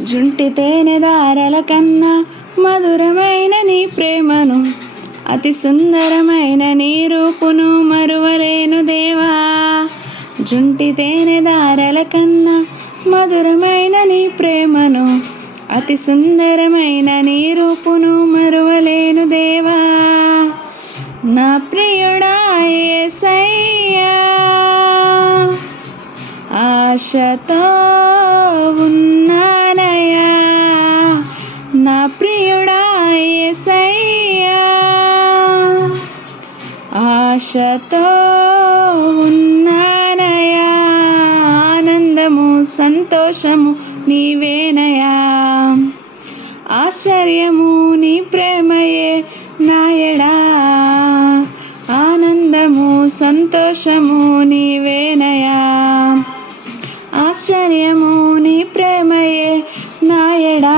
జుంటి తేనె దారల కన్నా మధురమైన నీ ప్రేమను, అతి సుందరమైన నీ రూపును మరువలేను దేవా. జుంటి తేనె దారల కన్నా మధురమైన నీ ప్రేమను, అతి సుందరమైన నీ రూపును మరువలేను దేవా. నా ప్రియుడా యేసయ్యా, ఆశతో ఉన్నానయ్యా. నా ప్రియుడా యేసయ్యా, ఆశతో ఉన్నానయ్యా. ఆనందము సంతోషము నీవేనయా, ఆశ్చర్యము నీ ప్రేమయే నాయడా. ఆనందము సంతోషము నీవేనయా, ఆశ్చర్యము నీ ప్రేమయే నాయడా.